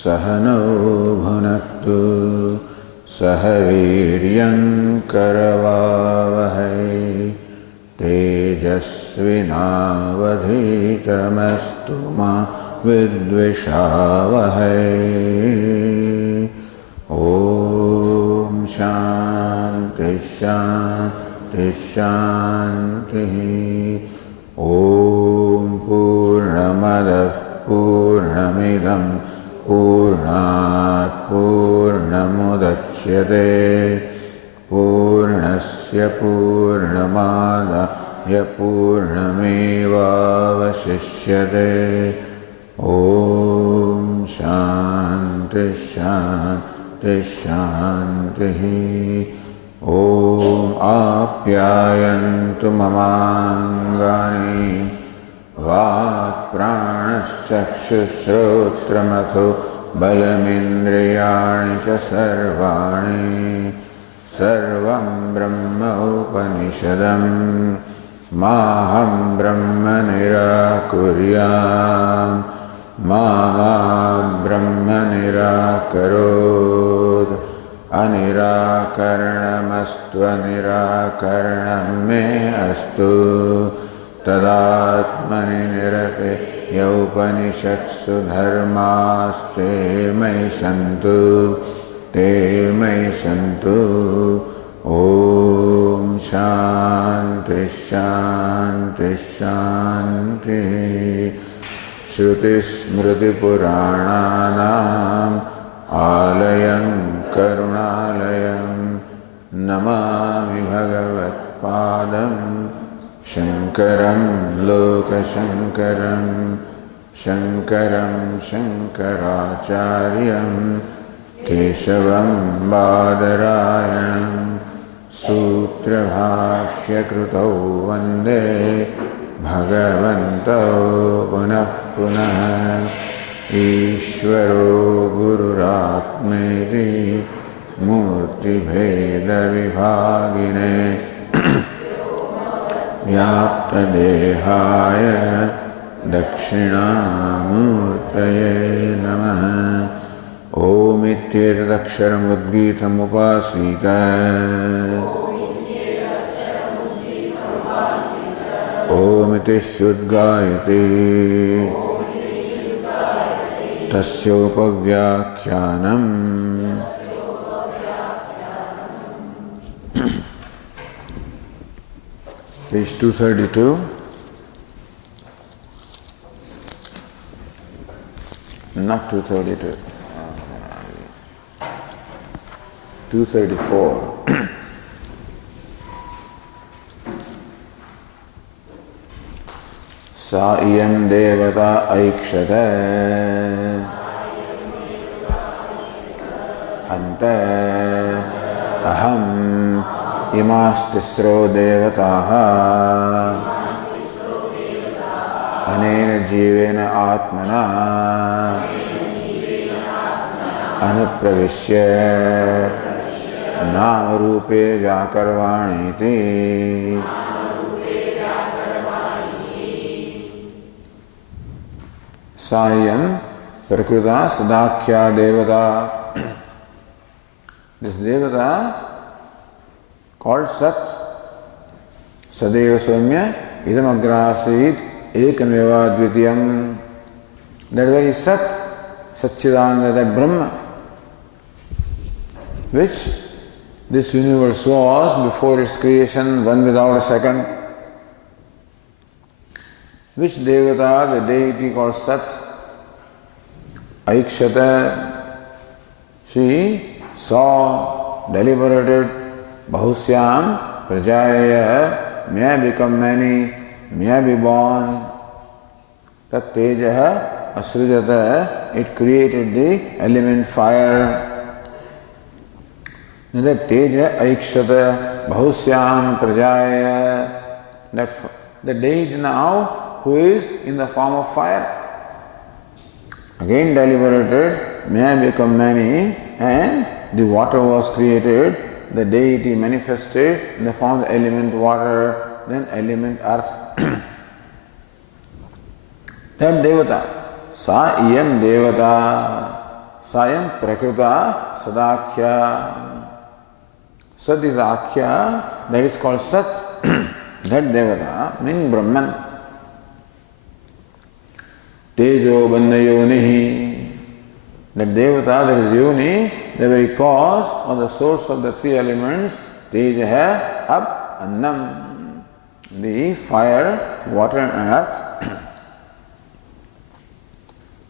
सहनौ भुनक्तु सह वीर्यङ्करवावहै तेजस्विनावधीतमस्तु मा विद्विषावहै। ॐ शान्ति शान्ति शान्तिः। ॐ पूर्णमदः पूर्णमिदं पूर्णात् पूर्णमुदच्यते पूर्णस्य पूर्णमादाय पूर्णमेवावशिष्यते। ॐ शान्ति शान्ति शान्तिः। ॐ आप्यायन्तु ममाङ्गानि वाक्प्राणश्चक्षुश्रोत्रमथो बलमिन्द्रियाणि च सर्वाणि सर्वं ब्रह्म उपनिषदं माहं ब्रह्म निराकुर्याम् मा ब्रह्म निराकरोत्। अनिराकरणमस्त्वनिराकरणं मे अस्तु तदात्मनि निरते यौपनिषत्सु धर्मास्ते मयि सन्तु ते मयि सन्तु। ॐ शान्ति शान्ति शान्तिः। श्रुतिस्मृतिपुराणानाम् आलयं करुणालयं नमामि भगवत्पादं शङ्करं लोकशङ्करं शङ्करं शङ्कराचार्यं केशवं बादरायणं सूत्रभाष्यकृतौ वन्दे भगवन्तौ पुनः पुनः। ईश्वरो गुरुरात्मेति मूर्तिभेदविभागिने व्याप्तदेहाय दक्षिणामूर्तये नमः। ओमित्येतदक्षरमुद्गीतमुपासीत ओमिति ह्युद्गायते तस्योपव्याख्यानम्। Page 232. Not 232. 234. सा इयं देवता ऐक्षत अन्त अहम् इमास्तिस्रो देवताः अनेन जीवेन आत्मना अनुप्रविश्य नामरूपे व्याकर्वाणीति। सायं प्रकृता सदाख्या देवता. This devata called Sat, Sadeva Soumya idam agrasit ekameva dvitiyam. That very Sat, Satchidananda, that Brahma, which this universe was before its creation, one without a second. Which devata, the deity called Sat, Aikshata, she saw, deliberated, Bahusyam, Prajaya, may I become many, may I be born. Tat Tejaha, Asrijata, it created the element fire. That Teja, Aikshata, Bahusyam, Prajaya, that the deity now who is in the form of fire. Again deliberated, may I become many, and the water was created, the deity manifested in the form of the element water, then element earth. That devata, sa iyam devata, Sayam Prakrita Sadakhya. Sat is Akhya, that is called Sat. That Devata means Brahman. Tejo Bandhayo Nihi. That Devata, that is Yoni, the very cause or the source of the three elements, Teja hai, up, Annam, the fire, water and earth.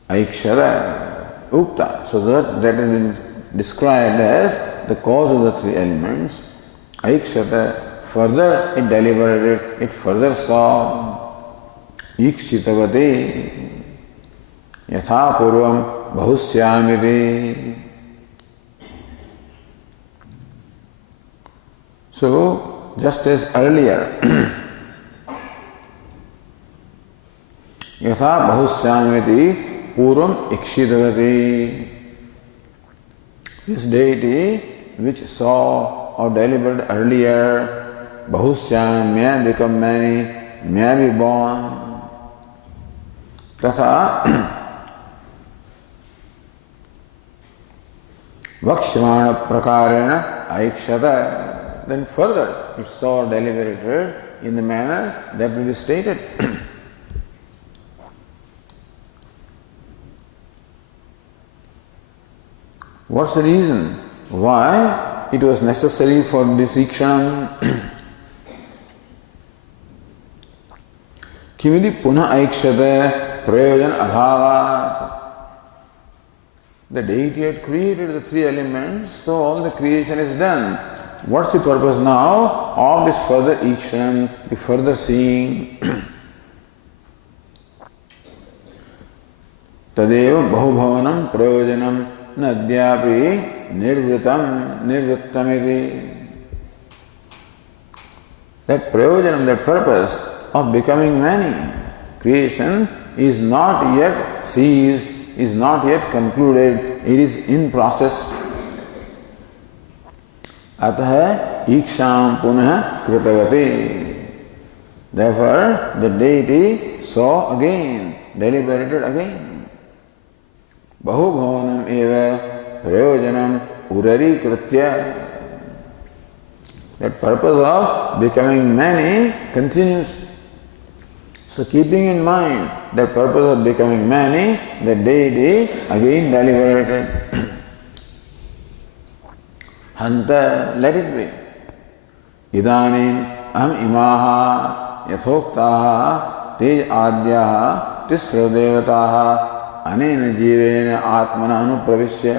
Aikshara, Ukta. So that has been described as the cause of the three elements. Aikshara, further it deliberated, it further saw. Ikshitavati, Yatha Purvam Bahusyamiti. So, just as earlier, Yatha Bahusyamiti Purvam Ikshitavati. This deity which saw or deliberated earlier, Bahusyam, may become many, may be born. Tatha Vakshmana Prakarena Aikshata. Then further it saw or deliberated in the manner that will be stated. What's the reason? Why it was necessary for this ikshanam? Kimidi puna aikshate prayojan abhavat. The deity had created the three elements, so all the creation is done. What's the purpose now of this further ikshanam, the further seeing? Tadeva bahubhavanam prayojanam nadyapi nirvrittamiti. That prayojanam, that purpose of becoming many, creation is not yet ceased, is not yet concluded, it is in process. Atah iksham punah kritavati. Therefore, the deity saw again, deliberated again. Bahubhavanam eva prayojanam urari kritya. That purpose of becoming many continues. So keeping in mind the purpose of becoming many, the deity again deliberated. Hanta, let it be. Idanim aham imaha yathoktaha tej adyaha tisra devataha anena jivena atmana anupravishya.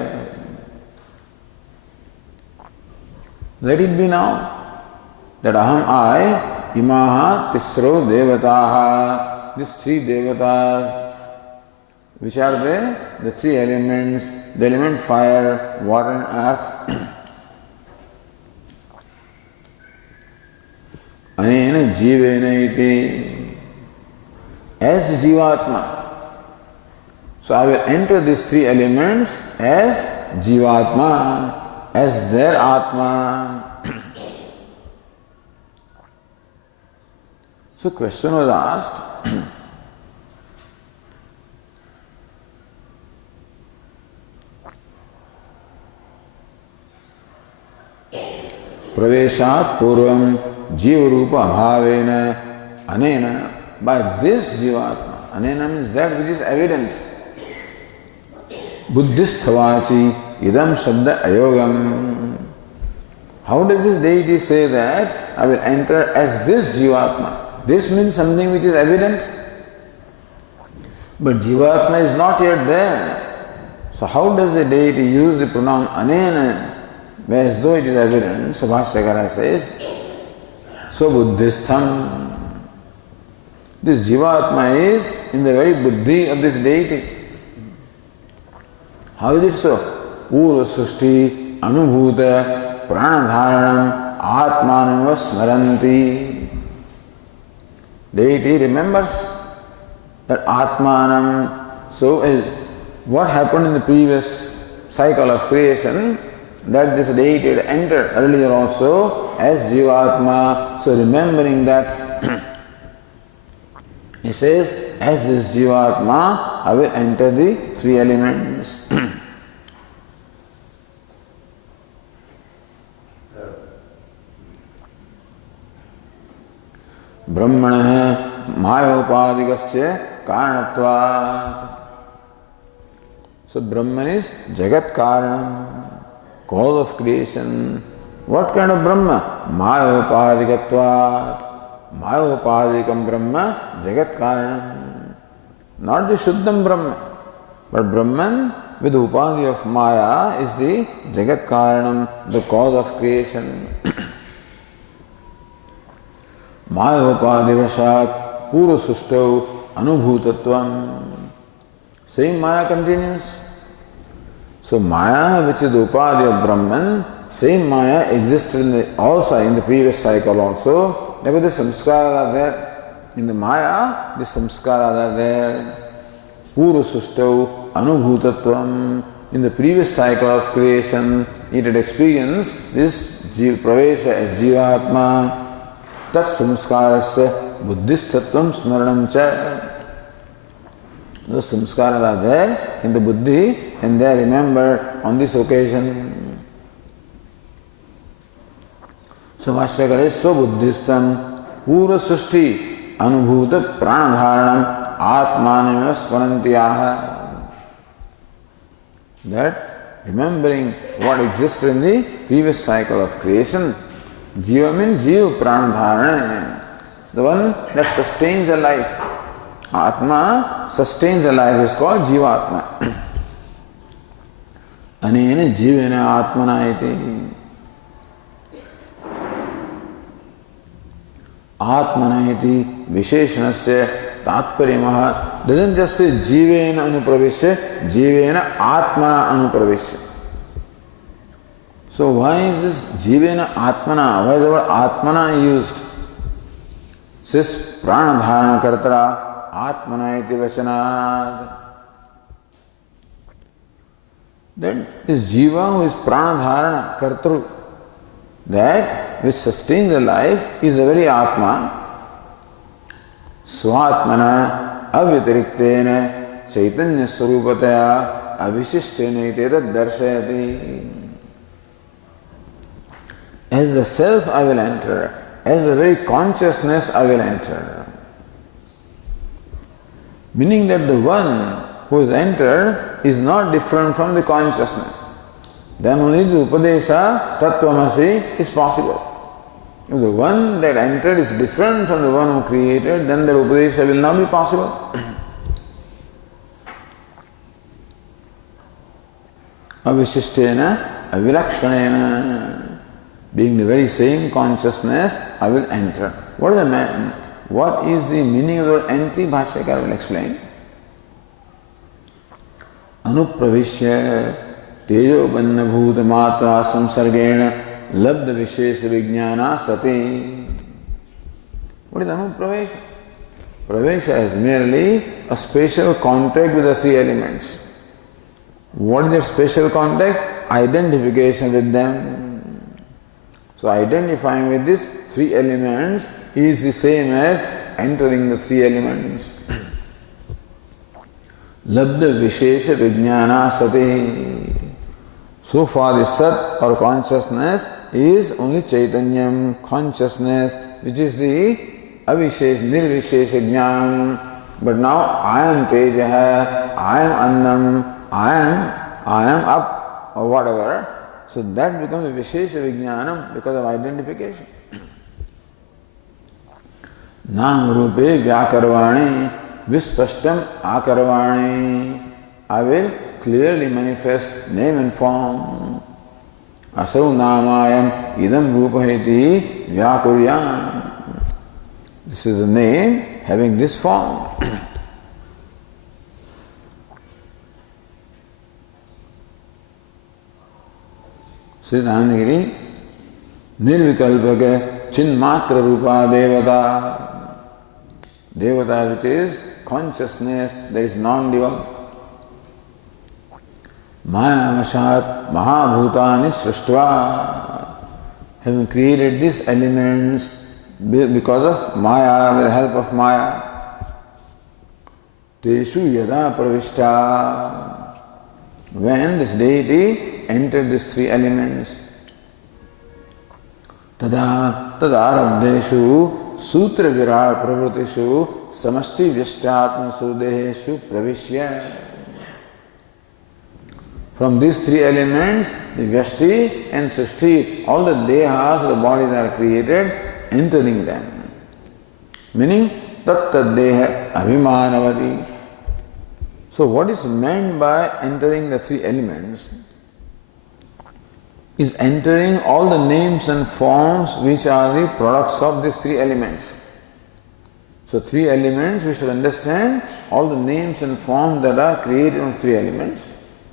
Let it be now that aham I, imaha tisro devataha, these three devatas, which are the three elements, the element fire, water and earth. Anena jivena iti, as jivatma. So I will enter these three elements as jivatma, as their atma. So question was asked, Praveshat purvam jiva rupa abhavena anena, by this jivatma, anena means that which is evident. Buddhisthavachi idam shabda ayogam. How does this deity say that I will enter as this jivatma? This means something which is evident. But jivatma is not yet there. So how does the deity use the pronoun anena as though it is evident? So Bhashyakara says, so buddhistham. This jivatma is in the very buddhi of this deity. How is it so? Purva srushti anubhuta pranadharanam atmanam smaranti. Deity remembers that atmanam. So what happened in the previous cycle of creation, that this deity had entered earlier also as jivatma. So remembering that, he says, as this jivatma, I will enter the three elements. Brahmanah Mayopadikasya Karanatvat. So Brahman is Jagat Karanam, cause of creation. What kind of Brahma? Mayopadikatvat. Mayopadikam Brahma Jagat Karanam. Not the Shuddham Brahma, but Brahman with the upadhi of Maya is the Jagat Karanam, the cause of creation. Mayopadivashat Pura Sustau Anubhutatvam. Same Maya continues. So Maya, which is the upadhi of Brahman, same Maya existed also in the previous cycle also. Therefore the samskaras are there. In the Maya, the samskaras are there. Pura Sustau Anubhutatvam. In the previous cycle of creation, it had experienced this pravesha as Jivatma. Tat samskarasya buddhistatvam smaranam cha. Those samskaras are there in the buddhi and they are remembered on this occasion. So Vashyakara is Swabuddhistam Pura Sushti Anubhuta Pranadharanam Atmanam Smarantiyaha. That remembering what existed in the previous cycle of creation. Jiva means Jiva Pranadharana. It's the one that sustains a life. Atma sustains a life is called Jivatma. Anena Jivena Atmana iti. Atmana iti Visheshanasya Tatparyamaha doesn't just say Jivena Anupravesya, Jivena Atmana Anupravesya. So why is this Jivena Atmana? Why is the word Atmana used? It says Pranadharana Kartara Atmana iti Vachanad. Then this Jiva who is Pranadharana Kartru, that which sustains the life is the very Atma. Swatmana avyatiriktena chaitanya swarupataya avishishtena itetat darshayati. As the self I will enter, as the very consciousness I will enter. Meaning that the one who is entered is not different from the consciousness. Then only the Upadesha Tattvamasi is possible. If the one that entered is different from the one who created, then the Upadesha will not be possible. Avishishtena, avilakshanena. Being the very same consciousness, I will enter. What is the meaning of the word enti? Bhashyakara will explain. Anupravishya tejo banna bhuta matra samsargena labdha vishesha vijnana sati. What is anupravesha? Pravesha is merely a special contact with the three elements. What is that special contact? Identification with them. So identifying with these three elements is the same as entering the three elements. Labdha Vishesha Vijnana Sati. So far the Sat or consciousness is only Chaitanyam, consciousness, which is the Avishesh, Nirvishesha Jnanam. But now I am Tejaha, I am Annam, I am up or whatever. So that becomes a Vishesha Vijnanam because of identification. Nam Rupe Vyakarvani Vispashtam Akarvani. I will clearly manifest name and form. Asau Namayam Idam Rupahiti Vyakuryam. This is the name having this form. Sri Dhanagiri Nirvikalpaka Chinmatra Rupa Devata. Devata, which is consciousness, that is non-dual. Maya Vashat Mahabhutani Srishtva. Having created these elements because of Maya, with the help of Maya. Teshu Yada Pravishta. When this deity entered these three elements, Tada Tadarabdeshu सूत्र विराट प्रवृत्तिषु समष्टि व्यष्टात्मसु देहेषु प्रविश्य. From these three elements, the Vyashti and Srishti, all the dehas, the bodies are created, entering them. Meaning, tattad deha abhimanavati. So what is meant by entering the three elements is entering all the names and forms which are the products of these three elements. So three elements, we should understand all the names and forms that are created from three elements.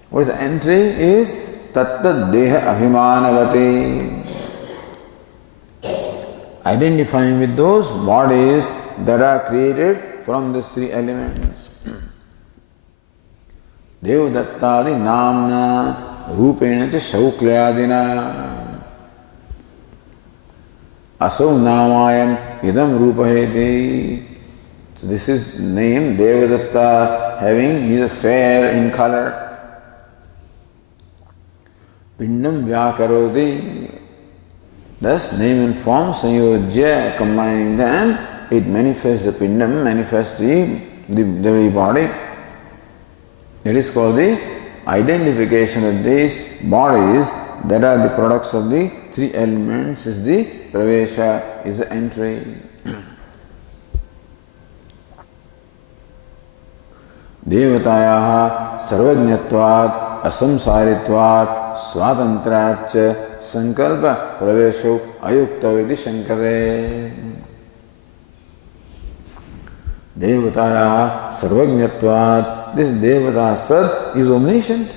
What is the entry is tattad deha abhimanavati. Identifying with those bodies that are created from these three elements. Devadattadi namna rupena cha shauklayadina asau namayam idam rupaheti. So this is name Devadatta, having, he is fair in color. Pindam vyakaroti. Thus name and form sanyojya, combining them, it manifests the pindam, manifests the very body. It is called the identification of these bodies that are the products of the three elements, is the pravesha, is the entry. Devatayaha sarvajñatvat asamsaritvat svatantracha sankalpa pravesho ayukta vidi shankare. Devatayaha sarvajñatvat. This Devata Sat is omniscient.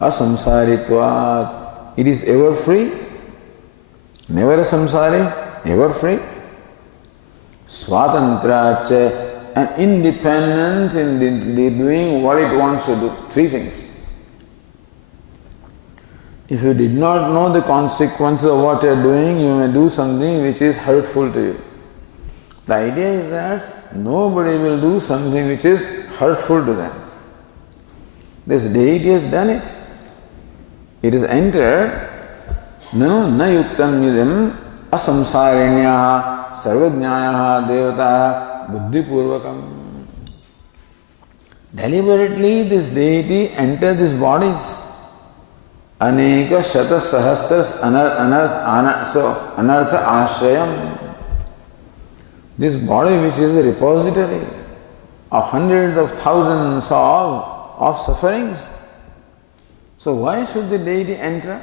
Asamsaritvat. It is ever free, never a samsari, ever free. Svatantracha, and independent in doing what it wants to do. Three things. If you did not know the consequences of what you are doing, you may do something which is hurtful to you. The idea is that nobody will do something which is hurtful to them. This deity has done it. It is entered. Nanu na yuktam nidam asamsarinyaha sarvajñayaha devataha buddhipurvakam. Deliberately this deity enters these bodies. Aneka shata sahastras anartha ashrayam. This body which is a repository of hundreds of thousands of sufferings. So why should the deity enter?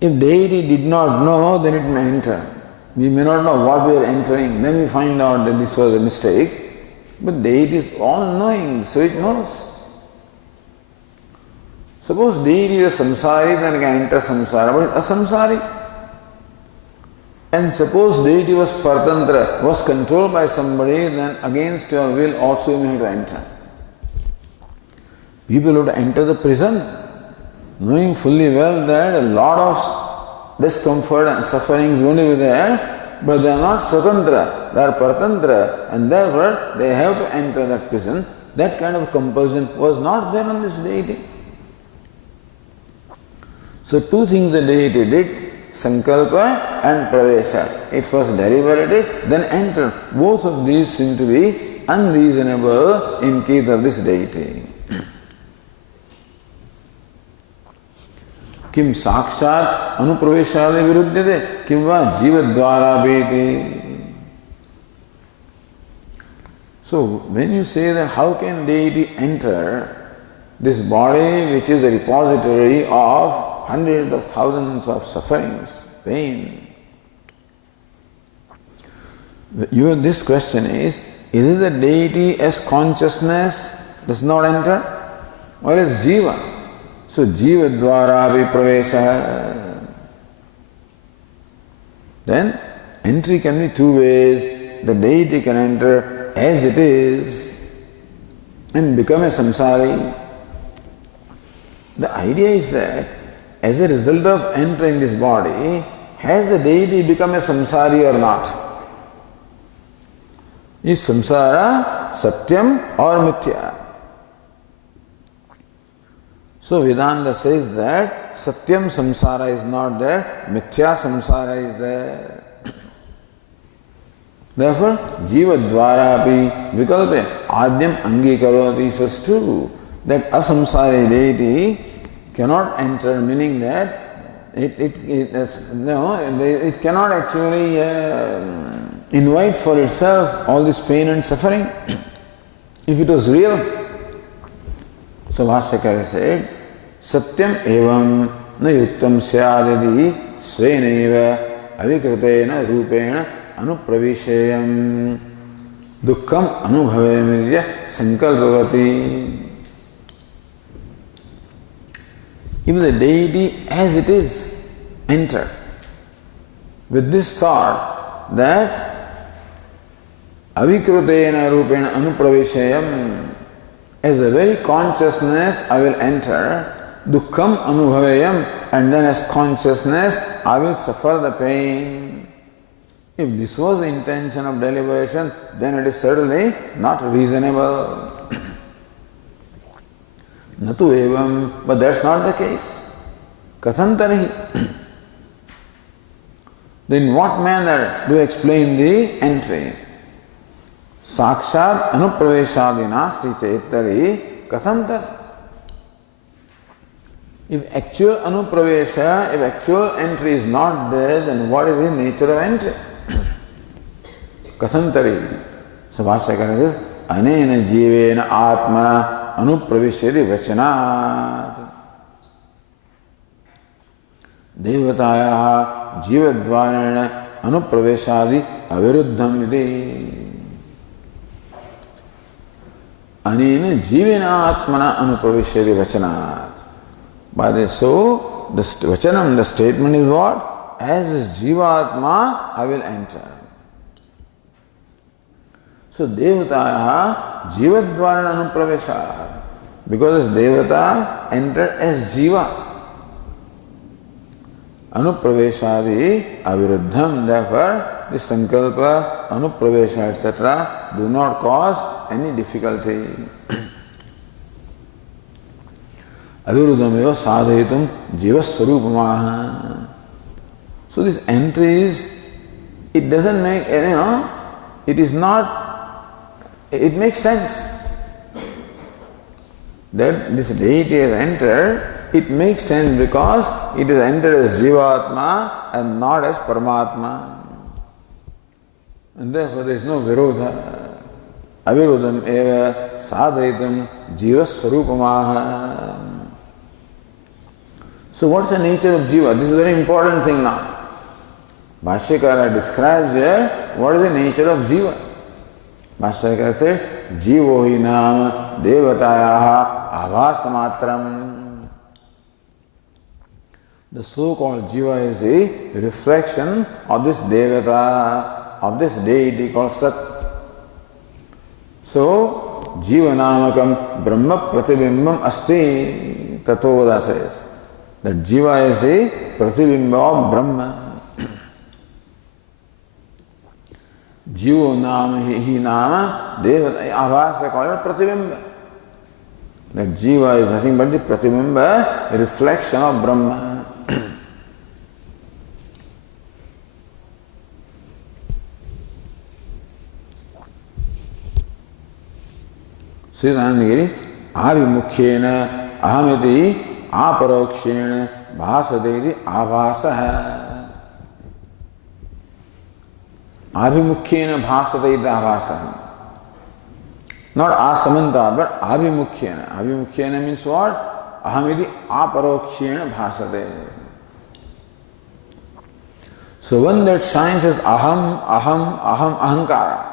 If deity did not know, then it may enter. We may not know what we are entering. Then we find out that this was a mistake. But deity is all-knowing, so it knows. Suppose deity is a samsari, then it can enter samsara, but it's a samsari. And suppose deity was paratantra, was controlled by somebody, then against your will also you may have to enter. People would enter the prison, knowing fully well that a lot of discomfort and suffering is going to be there, but they are not swatantra, they are paratantra, and therefore they have to enter that prison. That kind of compulsion was not there on this deity. So two things the deity did, sankalpa and pravesha. It first deliberated, then entered. Both of these seem to be unreasonable in case of this deity. Kim sakshat anupraveshale viruddhyate kim va jivadvara bheti. So when you say that how can deity enter this body which is the repository of hundreds of thousands of sufferings, pain. This question is it the deity as consciousness does not enter, or as jiva? So jiva dvara vi pravesha. Then entry can be two ways. The deity can enter as it is and become a samsari. The idea is that as a result of entering this body, has the deity become a samsari or not? Is samsara satyam or mithya? So Vedanta says that Satyam Samsara is not there, Mithya Samsara is there. Therefore, Jiva Dvara api Vikalpe Adyam Angikaroti says true that asamsari deity cannot enter, meaning that it cannot actually invite for itself all this pain and suffering. If it was real, so Bhashyakara said, Satyam evam na yuktam syadadi svenaiva avikritena rupena anupravishayam dukkam anubhavemirya sankalpavati. If the deity as it is enter with this thought that avikrutena rupena anupravishayam, as a very consciousness I will enter, dukkham anubhavayam, and then as consciousness I will suffer the pain. If this was the intention of deliberation, then it is certainly not reasonable. Natu evam, but that's not the case. Kathantarihi. Then in what manner do you explain the entry? Sakshat anupraveshadi nasti chaitari kathantar. If actual anupravesha, if actual entry is not there, then what is the nature of entry? Kathantari. So Bhashyakara says, anena jivena atmana anupravishyati vachanat. Devataya jivadvarana anupraveshadi aviruddham iti. Anena jivena atmana anupravishyati vachanat. By this, so the vachanam, the statement is what? As is jivatma, I will enter. So Devataya Jivadvarana Anupravesha. Because Devata entered as Jiva. Anupraveshadi Aviruddham. Therefore, this Sankalpa, Anupravesha, etc. do not cause any difficulty. Aviruddham eva sadhayitum Jivasvarupamaha. So this entry is, it doesn't make, it is not. It makes sense that this deity has entered. It makes sense because it is entered as Jivatma and not as Paramatma. And therefore there is no Virodha. Avirodham eva sadhaitam jivasvarupamaha. So what's the nature of Jiva? This is a very important thing now. Bhashyakara describes here what is the nature of Jiva. Bhashyakara said, Jivo hi nama devatayaha avhasamatram. The so-called Jiva is a reflection of this devata, of this deity called Sat. So, Jiva namakam brahma pratibimbam asti, Tatoda says. That Jiva is a pratibimba of Brahma. Jivo nama hi nama devata avasa, call it pratibimba. That Jiva is nothing but the pratibimba, a reflection of Brahma. Siddhanagiri avimukhyena ahamiti aparokshena bhasadeti avasa. Abhimukhyena bhasate idavasa. Not asamanta, but abhimukhyena. Abhimukhyena means what? Ahamiti aparokshena bhasate. So one that shines as aham, aham, aham, ahankara.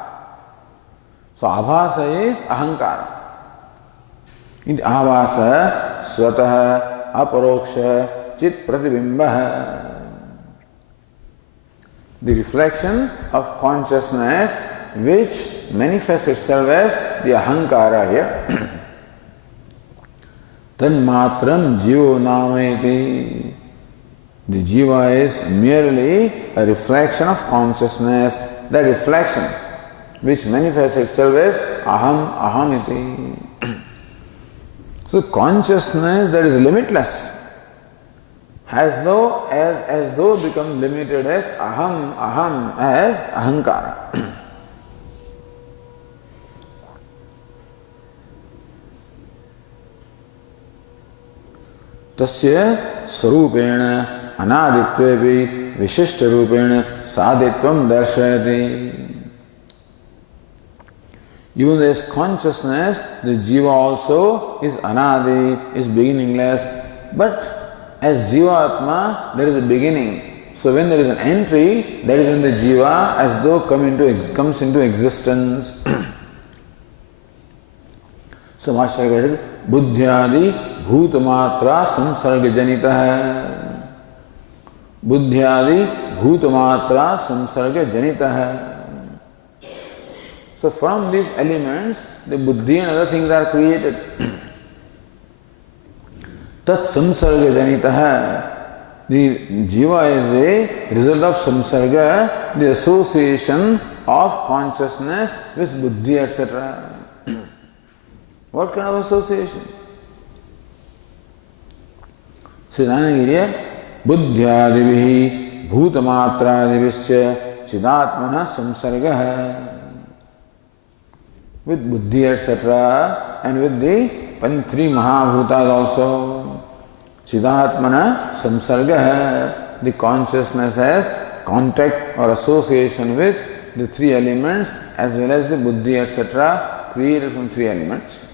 So abhasa is ahankara. In abhasa, swataha, aparoksha, chit pratibimbaha. The reflection of consciousness which manifests itself as the ahankara here. Tan matram jivo namayati. The jiva is merely a reflection of consciousness. That reflection which manifests itself as aham, ahamiti. So consciousness that is limitless as though become limited as aham as ahankara. Tasya swarupeణ anaditvepi vishishta rupeణ saditvam darshayati. Even though as consciousness, the jiva also is anadi, is beginningless, but as jiva atma, there is a beginning. So when there is an entry, that is when the jiva as though comes into existence. So Bhashyakara says, बुद्ध्यादि भूत मात्रा संसर्ग जनित है. बुद्ध्यादि भूत मात्रा संसर्ग जनित है. So from these elements, the buddhi and other things are created. Tat samsarga janita hai. The jiva is a result of samsarga, the association of consciousness with buddhi, etc. What kind of association? Siddhanagiriya, buddhyadivihi bhutamatradivischa chidatmana samsarga hai. With buddhi, etc., and with the three mahabhutas also. Chidatmana samsarga hai. The consciousness has contact or association with the three elements as well as the buddhi, etc., created from three elements.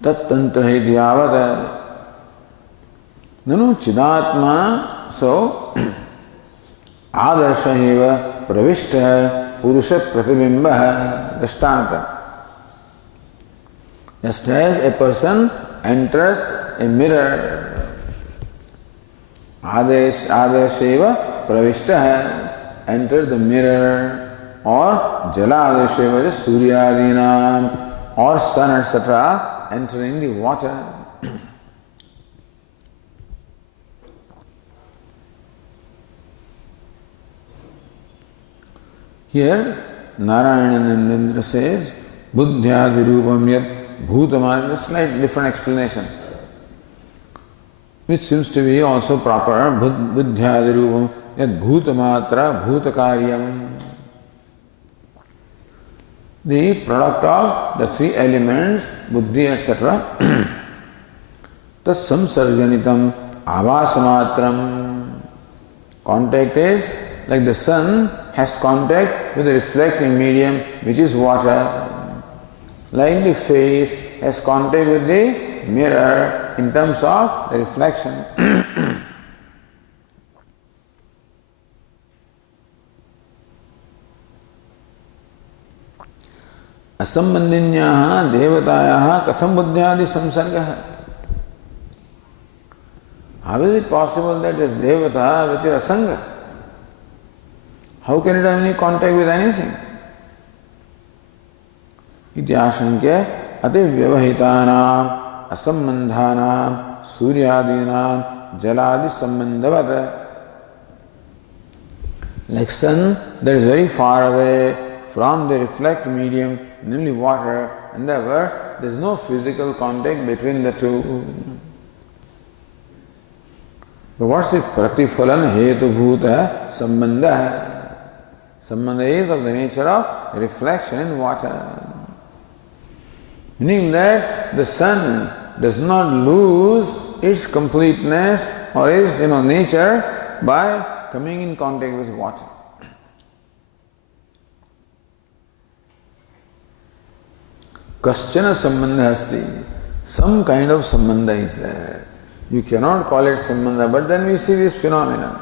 Tat tantra hidyavat. Nanu chidatma, so adarsha pravishta Purusha pratibimba dashtanta. Just as a person enters a mirror, adesheva pravishta, enter the mirror, or jaladesheva is suryadinam, or sun, etc., entering the water. Here, Narayananandendra says, Buddhyadi Rupam Yat Bhutamatra, a slight different explanation, which seems to be also proper. Buddhyadi Rupam Yat Bhutamatra Bhutakaryam. The product of the three elements, buddhi, etc., tas samsarganitam avasamatram. Contact is like the sun has contact with the reflecting medium, which is water. Like the face has contact with the mirror in terms of the reflection. Asambandinyaha devatayaha katham buddhyadi samsargaha. How is it possible that this devata, which is asanga, how can it have any contact with anything? Iti ashankya ati vyavahitanam asambandhanam suryadinam jaladi sambandhavata. Like sun that is very far away from the reflect medium, namely water, and therefore there is no physical contact between the two. But what's the pratifalan hetu bhuta sambandha? Sambandha is of the nature of reflection in water. Meaning that the sun does not lose its completeness or its nature by coming in contact with water. Kaschana sambandha asti. Some kind of sambandha is there. You cannot call it sambandha, but then we see this phenomenon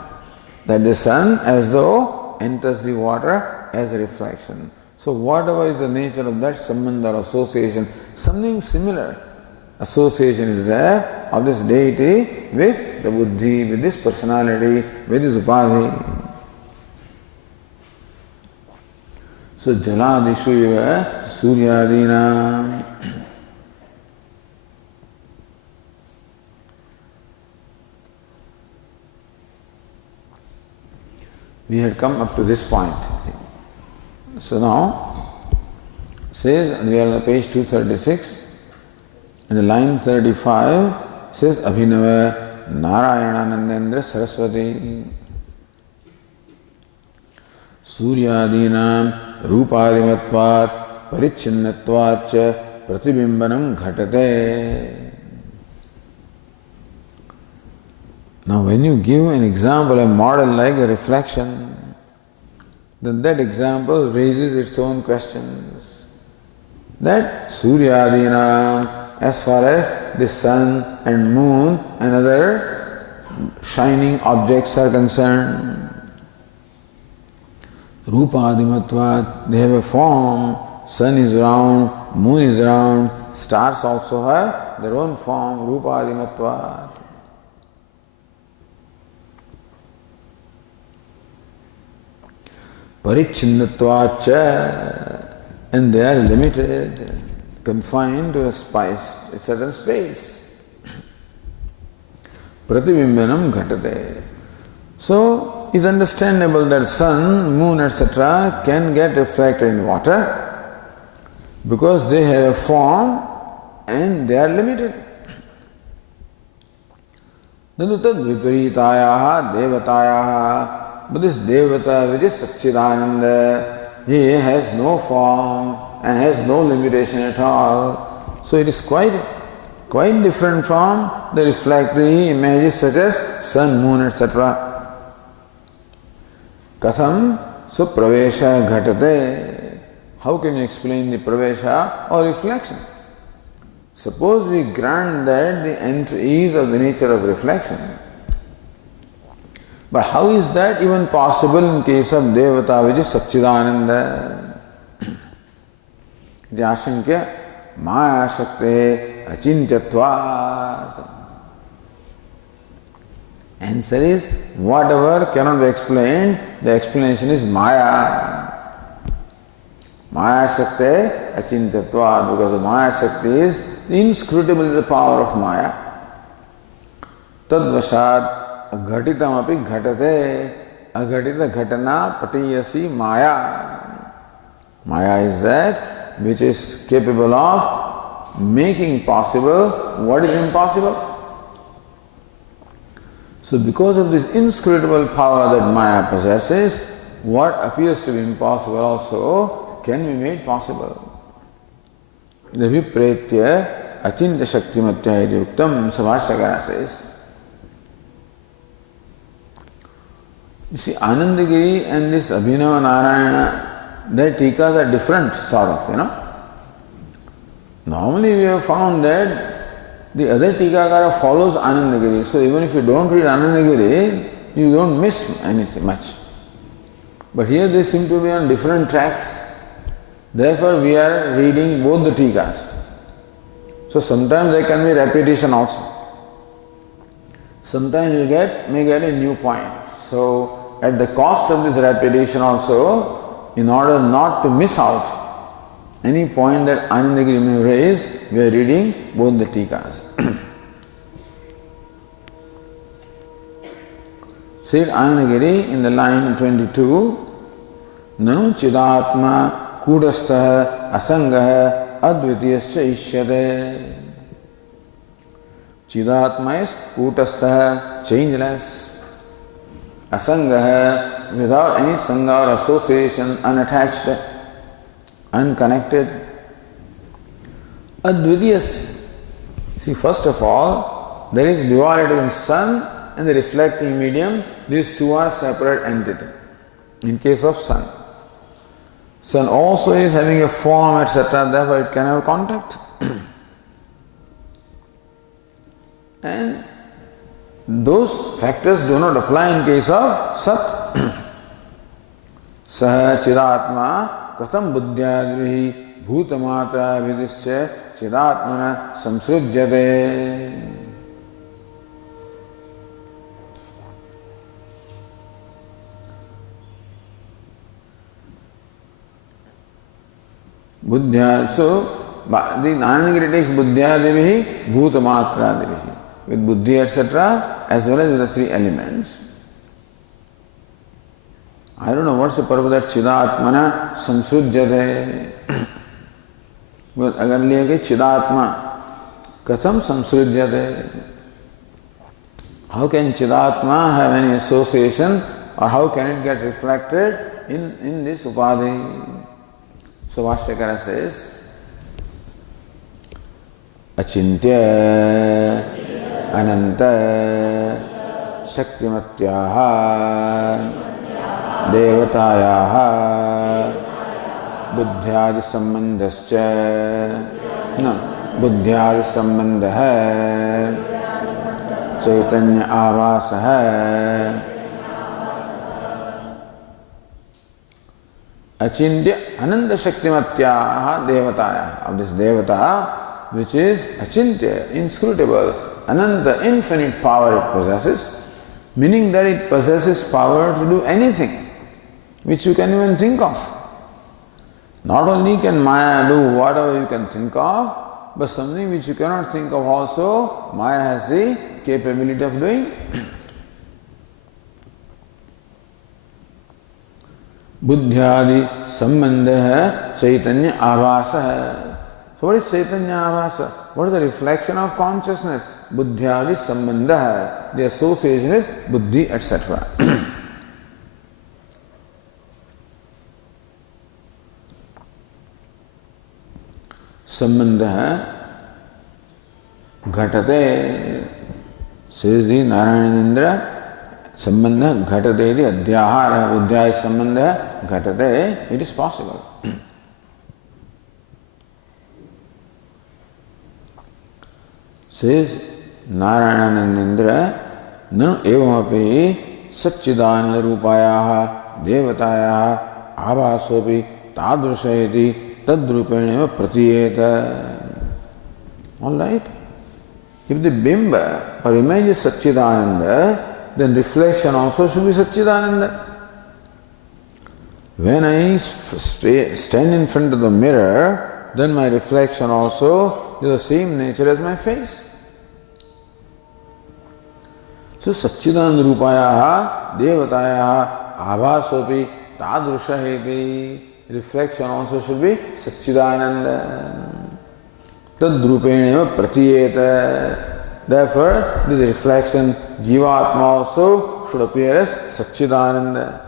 that the sun as though enters the water as a reflection. So whatever is the nature of that sambandha or association, something similar association is there of this deity with the buddhi, with this personality, with this upadhi. So jaladishu eva suryadina. We had come up to this point. So now, says, we are on page 236, in the line 35, says Abhinava Narayananandendra Saraswati Suryadinam Rupadimatvat Parichinnatvat Pratibimbanam Ghatate. Now when you give an example, a model like a reflection, then that example raises its own questions. That Suryadina, as far as the sun and moon and other shining objects are concerned, Rupadimatvat, they have a form, sun is round, moon is round, stars also have their own form, Rupadimatvat. Parichinnatvacha, and they are limited, confined to a certain space. Pratibimbanam ghatate. So, it's understandable that sun, moon, etc. can get reflected in water because they have a form and they are limited. Nandu tad viparitayaha devatayaha. But this Devata, which is Satchidananda, he has no form and has no limitation at all. So it is quite different from the reflective images such as sun, moon, etc. Katham supravesha ghatate. How can you explain the pravesha or reflection? Suppose we grant that the entry is of the nature of reflection. But how is that even possible in case of Devata, which is Satchidananda? Jashankya Maya Shakti Achintyatvat. Answer is, whatever cannot be explained, the explanation is Maya. Maya Shakti Achintyatvat, because the Maya Shakti is inscrutable, the power of Maya. Tadvashat Ghatitam api ghatate. Aghatita ghatana patiyasi maya. Maya is that which is capable of making possible what is impossible. So because of this inscrutable power that Maya possesses, what appears to be impossible also can be made possible. The Vipretya Achintya Shaktimatya Yuktam, Subhashagara says. You see, Anandagiri and this Abhinava Narayana, their tikas are different sort of, Normally we have found that the other tikakara follows Anandagiri. So even if you don't read Anandagiri, you don't miss anything much. But here they seem to be on different tracks. Therefore we are reading both the tikas. So sometimes there can be repetition also. Sometimes you may get a new point. So, at the cost of this repetition also, in order not to miss out any point that Anandagiri may raise, we are reading both the tikas. Said Anandagiri in the line 22, Nanu Chidatma Kudastha Asangah Advitiyascha Ishyate. Chidatma is Kutastha, changeless. Asangah, without any sangha or association, unattached, unconnected. Advitiyascha. See, first of all, there is duality in sun and the reflecting medium. These two are separate entities. In case of sun, sun also is having a form, etc. Therefore, it can have contact. And those factors do not apply in case of Sat. Saha Chidatma Katham Buddhyadvihi Bhutamatra Vidischa Chidatmana Samsrujyate. Buddhya, so the Anandagiri takes Buddhyadivihi Bhutamatra. With buddhi, etc., as well as with the three elements. I don't know what's the purpose that Chidatmana Samsrujyate. अगर लिए कि चिदात्मा कथम संसृज्यते, how can Chidatma have any association or how can it get reflected in this upadhi? So Vashyakara says, Achintya Ananta Shaktimatyaha Devatayaha Buddhyadi Sambandhascha Buddhyadi Sambandha चैतन्य आवास है अचिंत्य अनंत शक्तिमत्या देवताया. Of this devata which is achintya, inscrutable, ananta, infinite power it possesses, meaning that it possesses power to do anything which you can even think of. Not only can Maya do whatever you can think of, but something which you cannot think of also, Maya has the capability of doing. Buddhyadi sambandha hai chaitanya avasa hai. So what is chaitanya avasa? What is the reflection of consciousness? Buddhyadi sambandha hai. The association is buddhi, etc. Sambandha ghatate. Says the Narayanendra, Sambandha ghatate, the adhyahara, buddhya sambandha ghatate, it is possible. Says Narayanendra, no evamapi satchidananda rupayaha devatayaha avasopi tadrushayati tadrupeneva pratiyeta. All right? If the bimba or image is Satchidananda, then reflection also should be Satchidananda. When I stand in front of the mirror, then my reflection also is the same nature as my face. So Satchidananda Rupayaha Devatayaha Abhasopi Tadrushaheti. Reflection also should be Satchidananda. Tadrupeneva pratiyeta. Therefore, this reflection, Jivatma also should appear as Satchidananda.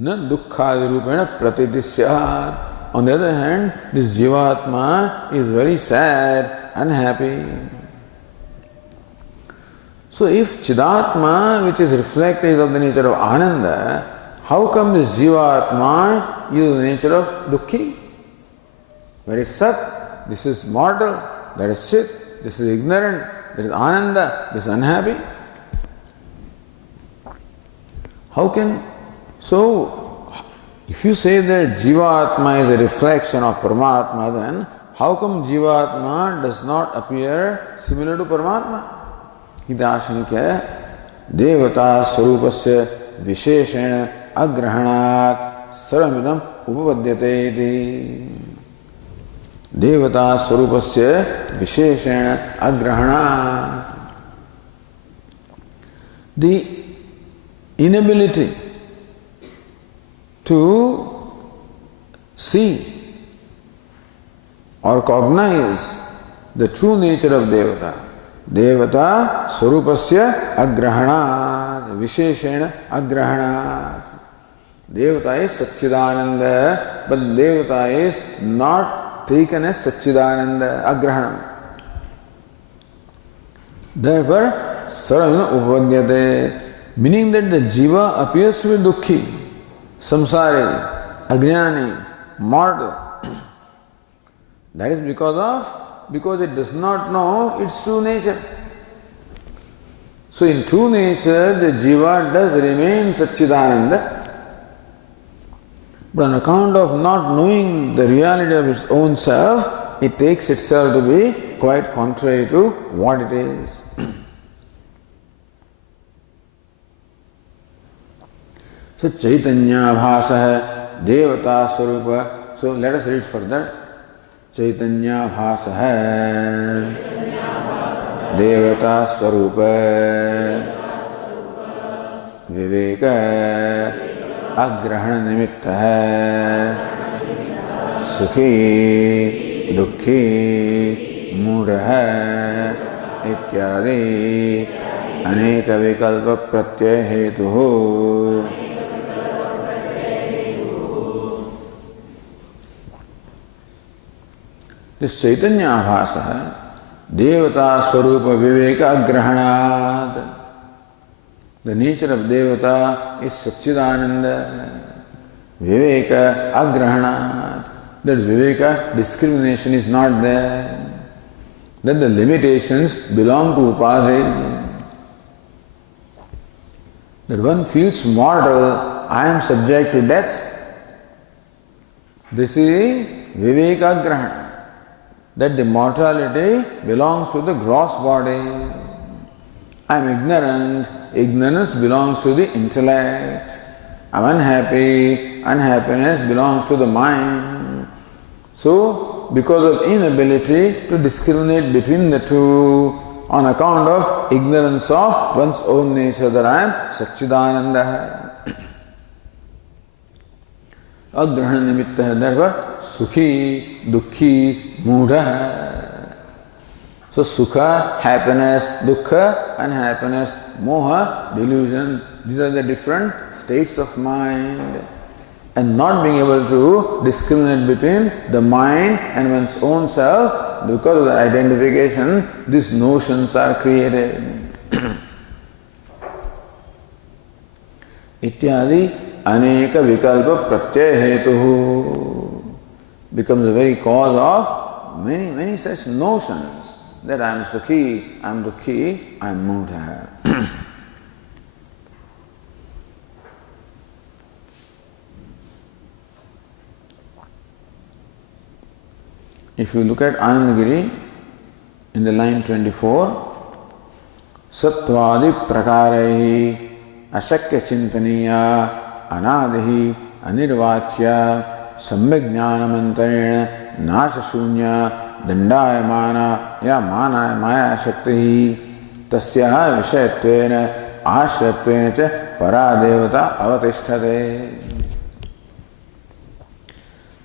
Na dukkhadi rupena pratidishyat. On the other hand, this Jivatma is very sad, unhappy. So if Chidatma, which is reflected, is of the nature of Ananda, how come this Jivatma is of the nature of Dukkhi? Where is Sat? This is mortal. That is Chit. This is ignorant. This is Ananda. This is unhappy. How can... So, if you say that Jivatma is a reflection of Paramatma, then how come Jivatma does not appear similar to Paramatma? Hidashankya Devata Swarupasya Visheshena Agrahanat Saramidam Upapadyate iti. Devata Swarupasya Visheshena Agrahanat. The inability to see or cognize the true nature of Devata. Devata Swarupasya Agrahanat. Visheshena Agrahanat. Devata is Satchidananda, but Devata is not taken as Satchidananda Agrahanam. Therefore, Saravina Upapadyate, meaning that the Jiva appears to be Dukkhi, Samsari, Ajnani, mortal. That is because it does not know its true nature. So in true nature, the Jiva does remain Satchidananda, but on account of not knowing the reality of its own self, it takes itself to be quite contrary to what it is. So Chaitanya Bhasa Devata Swarupa. So let us read further. Chaitanya Bhasa Devata Swarupa Viveka Agrahana Nimitta सुखी दुखी मूढ़ः इत्यादि अनेक विकल्प प्रत्यय हेतु हो। This Chaitanya Abhasa, Devata Swarupa Viveka Grahanat. The nature of Devata is Satchidananda. Viveka Agrahanat. That Viveka, discrimination is not there. That the limitations belong to Upadhi. That one feels mortal, I am subject to death. This is Viveka Grahana. That the mortality belongs to the gross body. I am ignorant, ignorance belongs to the intellect. I am unhappy, unhappiness belongs to the mind. So, because of inability to discriminate between the two, on account of ignorance of one's own nature, that I am Satchidananda. Agrahana nimitta, therefore, Sukhi, Dukhi, Mudha. So, Sukha, happiness, Dukkha, unhappiness, Moha, delusion, these are the different states of mind. And not being able to discriminate between the mind and one's own self, because of the identification, these notions are created. Ityadi aneka vikalpa pratyaya hetuhu becomes the very cause of many, many such notions that I am Sukhi, I am Dukhi, I am Mudha. If you look at Anandagiri in the line 24, Sattvadi prakarai ashakya chintaniya anadihi anirvachya samyak jnanamantarena nasashunya dandayamana ya manaya maya shakti tasyaha vishayattvena ashrayattvena cha paradevata avatisthate.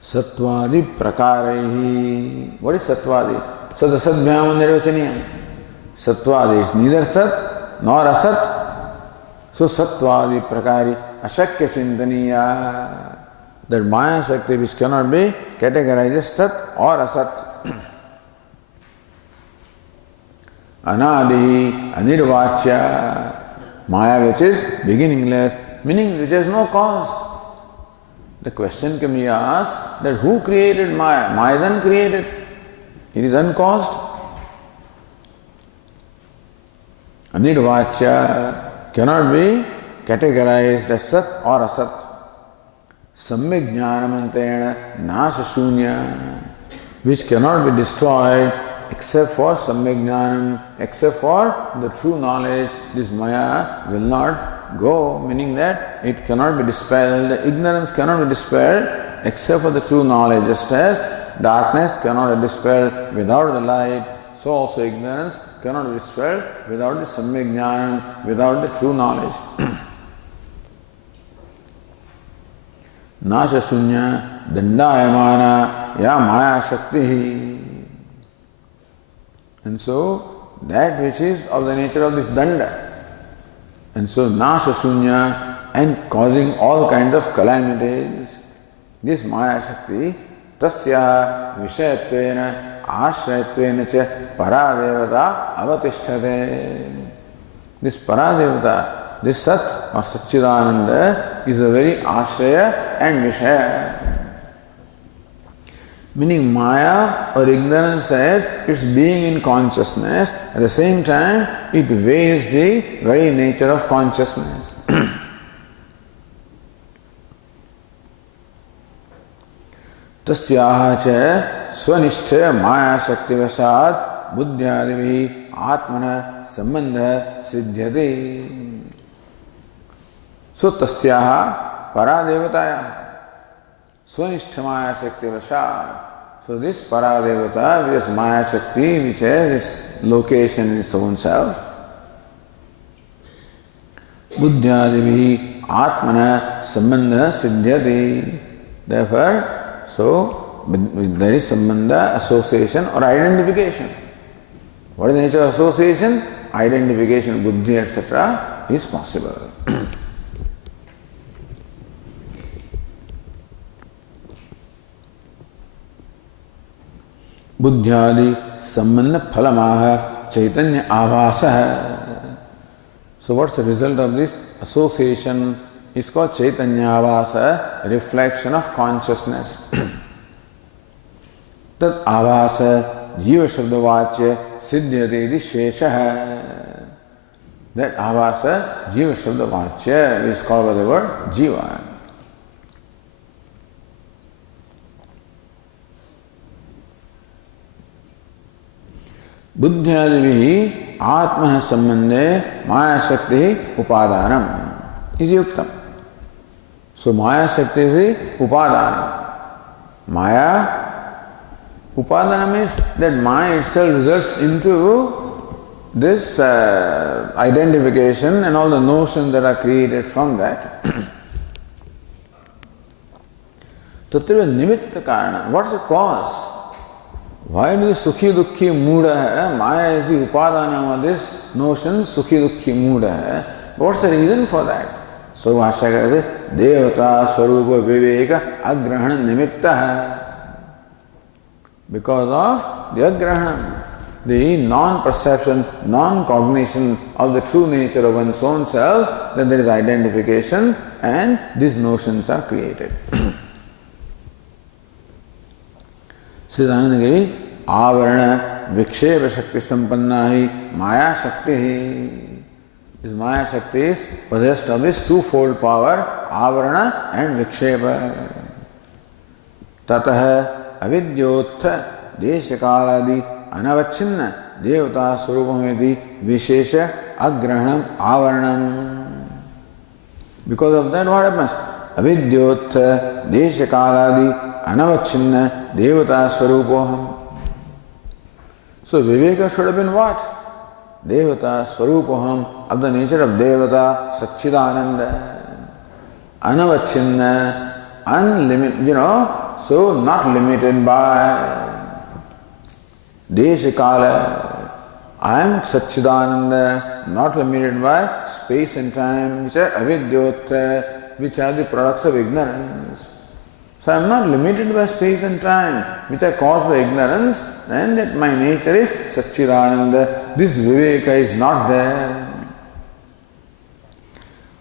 Sattvadi prakarai. What is Sattvadi? Sat asat bhyam nirvachaniyam. Sattvadi is neither Sat nor Asat. So Sattvadi prakari ashakya chintaniya. That Maya Shakti which cannot be categorized as Sat or Asat. Anadi anirvachya. Maya which is beginningless, meaning which has no cause. The question can be asked that who created Maya? Maya is uncreated. It is uncaused. Anirvachya cannot be categorized as Sat or Asat. Samyak jnanamantena nasashunya, which cannot be destroyed except for Samyak jnanam, except for the true knowledge. This Maya will not go, meaning that it cannot be dispelled. Ignorance cannot be dispelled except for the true knowledge. Just as darkness cannot be dispelled without the light, so also ignorance cannot be dispelled without the Samyak Jnanam, without the true knowledge. Nasha Sunya Dandayamana Ya Maya Shakti. And so, that which is of the nature of this Danda, and so Nasha Sunya, and causing all kinds of calamities, this Maya Shakti, Tasya Vishayattvena Ashrayattvena cha Paradevata Avatisthate. This Paradevata, this Sat or Satchidananda is a very Ashraya and Vishaya. Meaning Maya or ignorance has its being in consciousness, at the same time it veils the very nature of consciousness. Tasyaha cha swanishthya maya shakti vasad buddhyadivi atmana sambandha siddhyate. So tasyaha paradevataya swanishthya maya shakti vasad. So this paradevata, this maya shakti which has its location in its own self, buddhyadivi atmana sambandha siddhyate. Therefore, so there is sambandha, association or identification. What is the nature of association? Identification, buddhi, etc. is possible. Buddhyadi sambandha phalamaha chaitanya avasa. So what's the result of this association? Is called chaitanya avasa, reflection of consciousness. Tat avasa jiva shabdavachya siddhyate iti sheshaha. That avasa jiva shabdavachya is called by the word jiva. Buddhyadivihi atmana sambandhe maya shakti upadanam is yuktam. So Maya Shakti is the Upadana. Maya, Upadana means that Maya itself results into this identification and all the notions that are created from that. Tatriva Nimitta Karana. What's the cause? Why do the Sukhi Dukhi Muda? Maya is the Upadana of this notion, Sukhi Dukhi Muda. What's the reason for that? So Bhashyakara says, Devata Swarupa Viveka Agrahana Nimitta. Because of the Agrahana, the non-perception, non-cognition of the true nature of one's own self, then there is identification and these notions are created. Says Anandagiri, Avarana Vikshepa Shakti Sampanna hi Maya Shakti. This Maya Shakti is possessed of this twofold power, Avarana and Vikshepa. Tataha avidyotha deshakaladi anavachinna devata swarupameti vishesha agrahanam avaranam. Because of that, what happens? Avidyotha deshakaladi anavachinna devata swarupaham. So Viveka should have been what? Devata Swarupaham, of the nature of Devata, Satchidananda, Anavachinna, unlimited, so not limited by Deshakala. I am Satchidananda, not limited by space and time, which are Avidyota, which are the products of ignorance. So I am not limited by space and time, which are caused by ignorance, and that my nature is Satchidananda. This Viveka is not there.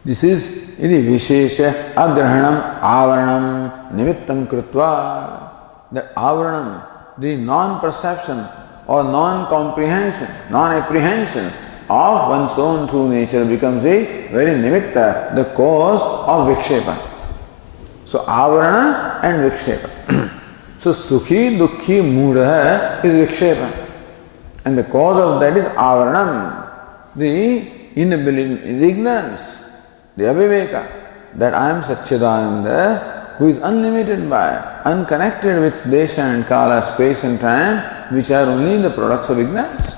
This is iti Vishesha Agrahanam Avaranam Nimittam Krutva. That Avaranam, the non-perception or non-comprehension, non-apprehension of one's own true nature becomes a very Nimitta, the cause of Vikshepa. So Avarana and Vikshepa. So Sukhi Dukhi Muda is Vikshepa. And the cause of that is Avaranam, the inability, the ignorance, the Aviveka, that I am Satchidananda, who is unlimited by, unconnected with Desha and Kala, space and time, which are only the products of ignorance.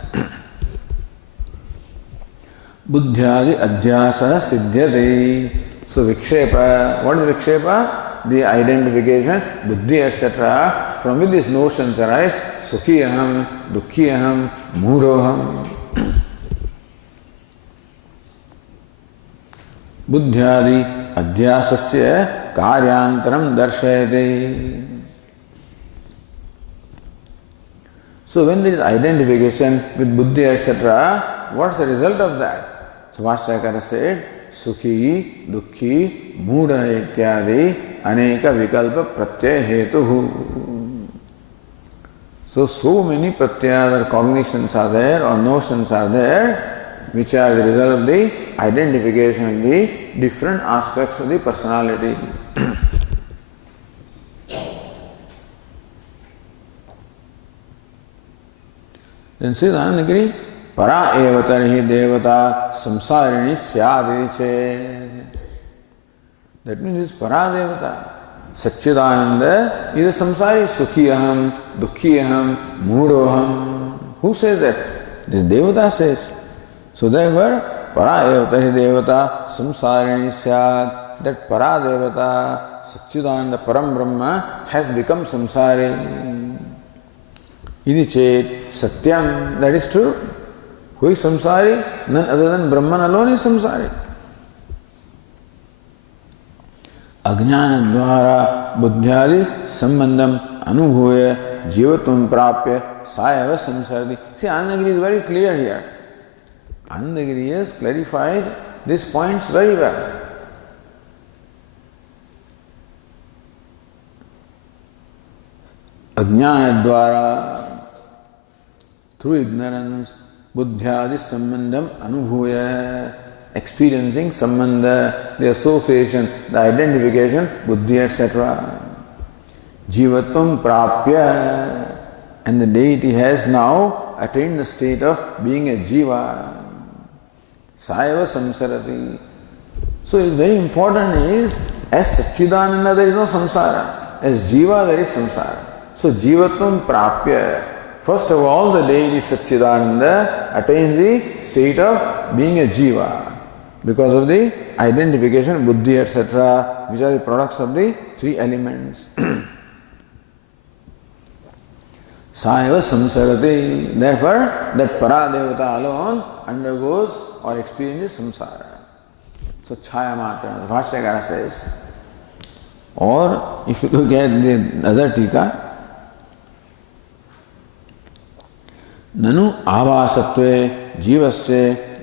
Buddhyadi Adhyasa Siddhyate. So Vikshepa, what is Vikshepa? The identification, buddhi, etc. From which these notions arise, Sukhiyaham, Dukkhiyaham, Muroham. Buddhyadi Adhyasasya Karyantaram Darshayate. So when there is identification with buddhi, etc., what's the result of that? So Bhashyakara said, Sukhi, Dukhi, Muda ityadi Aneka Vikalpa Pratyaya Hetuhu. So many pratyas or cognitions are there or notions are there which are the result of the identification of the different aspects of the personality. Then says Anandagiri, Para eva tarhi devata samsarini syadriche. That means this Para devata. Satchidananda is a samsari, Sukhiyaham, Dukkhiyaham, Mudoham. Who says that? This Devata says. So therefore, para evata hi devata samsarini syat, that para devata, Satchidananda Param Brahma has become samsari. Iti chet satyam, that is true. Who is samsari? None other than Brahman alone is samsari. Ajnana dvara buddhyadi sambandham anubhuya jivatvam prapya sayava samsarati. See, Anandagiri is very clear here. Anandagiri has clarified these points very well. Ajnana dvara, through ignorance, buddhyadi sambandham anubhuya, experiencing sambandha, the association, the identification, buddhi, etc. Jivatvam prapya, and the deity has now attained the state of being a jiva. Sayava samsarati. So it's very important is, as Satchidananda there is no samsara, as jiva there is samsara. So jivatvam prapya. First of all, the deity Satchidananda attains the state of being a jiva because of the identification, buddhi, etc., which are the products of the three elements. Sayava samsarati. Therefore, that paradevata alone undergoes or experiences samsara. So chaya matra, the Bhashyakara says. Or if you look at the other tika, ननु आवासत्वे जीवस्य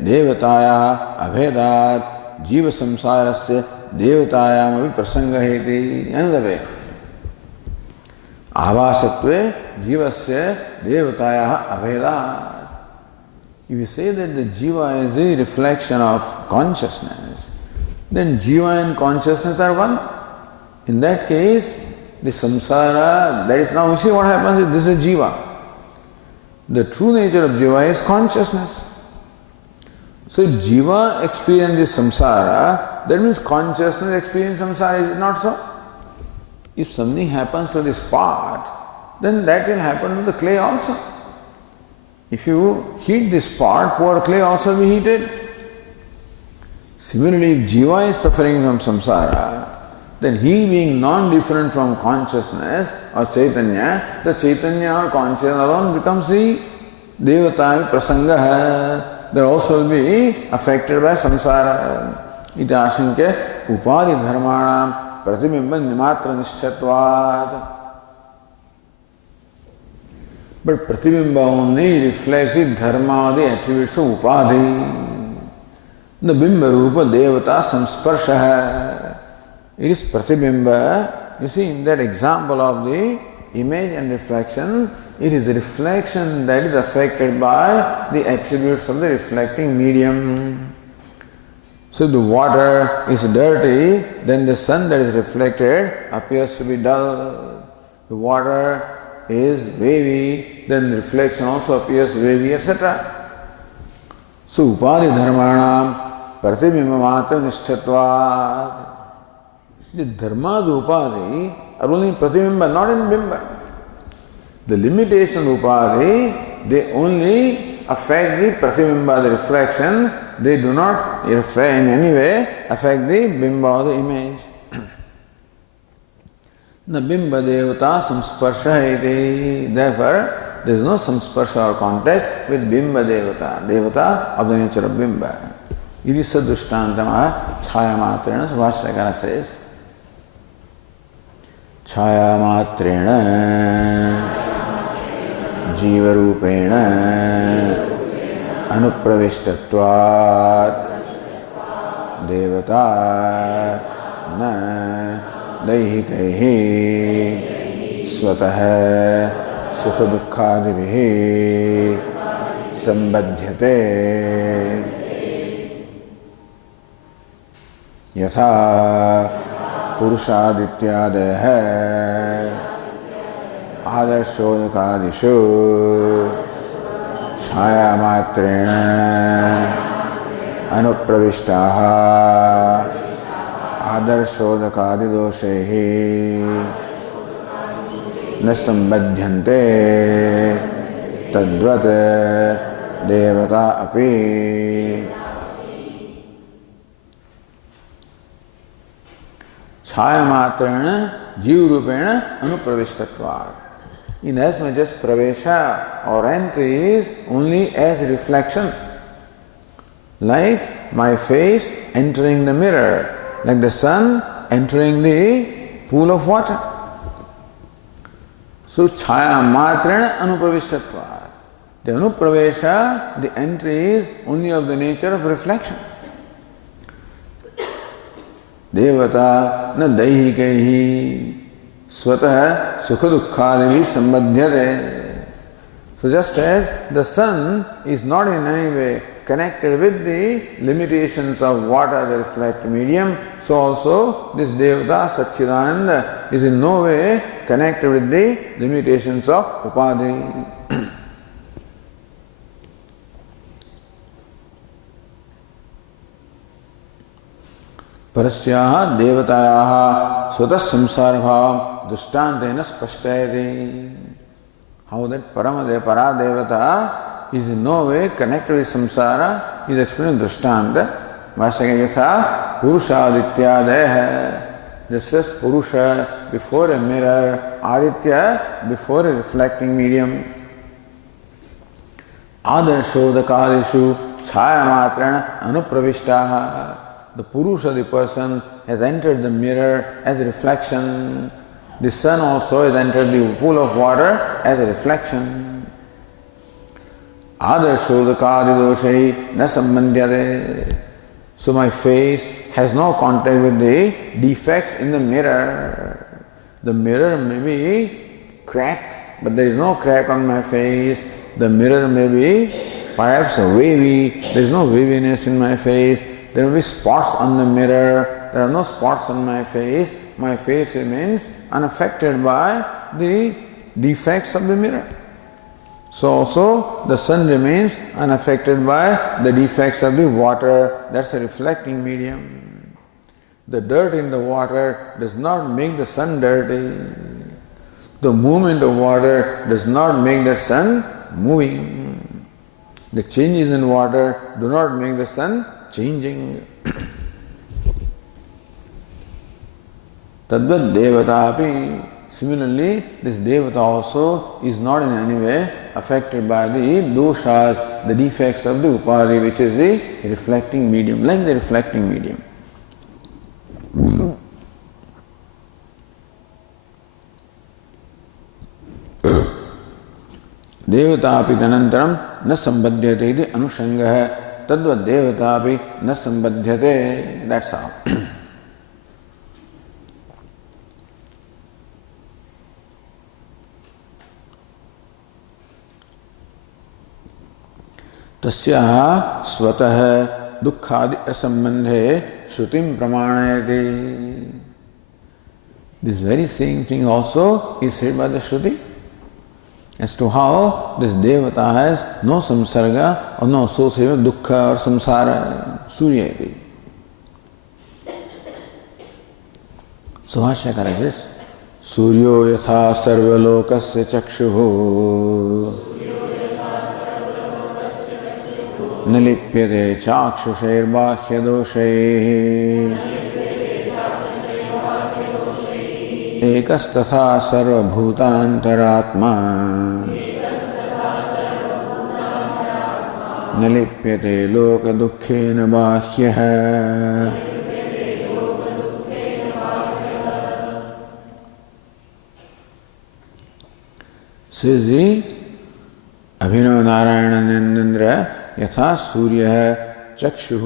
देवतायाः अभेदात् जीव संसारस्य देवतायामपि प्रसंगहेति. Another way. आवासत्वे जीवस्य देवतायाः अभेदात्. If you say that the jiva is the reflection of consciousness, then jiva and consciousness are one. In that case, the samsara, that is now, you see what happens is this is jiva. The true nature of jiva is consciousness. So if jiva experiences samsara, that means consciousness experiences samsara, is it not so? If something happens to this pot, then that will happen to the clay also. If you heat this pot, poor clay also will be heated. Similarly, if jiva is suffering from samsara, then he being non-different from consciousness or Chaitanya, the Chaitanya or consciousness alone becomes the Devata Prasanga. They also will be affected by samsara. Iti ashankya upadi dharmanam pratibimba nimatra nishthatvat. But pratibimba only reflects the dharma, the attributes of upadhi. The bimba rupa devata samsparsha. It is pratibimba. You see, in that example of the image and reflection, it is the reflection that is affected by the attributes of the reflecting medium. So if the water is dirty, then the sun that is reflected appears to be dull. The water is wavy, then the reflection also appears wavy, etc. So upadi dharmanam pratibimba matra nishthatvat. The dharma, the upadhi are only in pratibimba, not in bimba. The limitation of upadhi, they only affect the pratibimba, the reflection. They do not in any way affect the bimba or the image. The bimba devata samsparsha iti. Therefore, there is no samsparsha or contact with bimba devata, devata of the nature of bimba. It is sadushtantama chaya matrena. Bhashyakara says, chaya matrena jivarupena anupravishtvatvat devata na daihikaihi swatah sukha dukkhadivihi sambadhyate yatha पुरुषादित्यादयः आदर्शोदकादिषु छायामात्रेण अनुप्रविष्टाः आदर्शोदकादिदोषैः न सम्बध्यन्ते तद्वत् देवता अपि. Chaya matrana jiva rupena anupravishtvatvat. In as much as pravesha or entry is only as reflection, like my face entering the mirror, like the sun entering the pool of water. So chaya matrana anupravishtvatvat. The anupravesha, the entry is only of the nature of reflection. Devata na daihikaihi swatah sukha dukkhadivi sambadhyate. So just as the sun is not in any way connected with the limitations of water, the reflect medium, so also this Devata Satchidananda is in no way connected with the limitations of Upadhi. Parasyaha devatayaha swatah samsara bhavam drishtantena spashtayati. How that Paradevata is in no way connected with samsara is explained in Drishtanta. Vasaka yatha Purusha Adityadaya. Just as Purusha before a mirror, Aditya before a reflecting medium. Adarsho Dakadishu Chaya Matrana Anupravishtaha. The Purusha, the person, has entered the mirror as a reflection. The sun also has entered the pool of water as a reflection. Adarsho Dakadidoshai na sambandhyate. So my face has no contact with the defects in the mirror. The mirror may be cracked, but there is no crack on my face. The mirror may be perhaps wavy, there is no waviness in my face. There will be spots on the mirror, there are no spots on my face. My face remains unaffected by the defects of the mirror. So also the sun remains unaffected by the defects of the water. That's a reflecting medium. The dirt in the water does not make the sun dirty. The movement of water does not make the sun moving. The changes in water do not make the sun changing. Tadvad devatapi. Similarly, this devata also is not in any way affected by the doshas, the defects of the upadhi, which is the reflecting medium, like the reflecting medium. Devatapi tanantaram na sambadhyate iti anushangah. Tadvad devatapi na sambadhyate. That's how. तस्याः स्वतः दुःखादि असंबंधे श्रुतिं प्रमाणयति. This very same thing also is said by the Shruti as to how this devata has no samsarga or no association with dukkha or samsara. Surya iti. So Bhashyakara says, Suryo yatha sarvalokasya chakshuhu न लिप्यते चाक्षुषैर्बाह्यदोषैः एकस्तथा सर्वभूतान्तरात्मा न लिप्यते लोकदुःखेन बाह्यः. श्री अभिनव नारायण नंदेन्द्र यथा सूर्य चक्षुः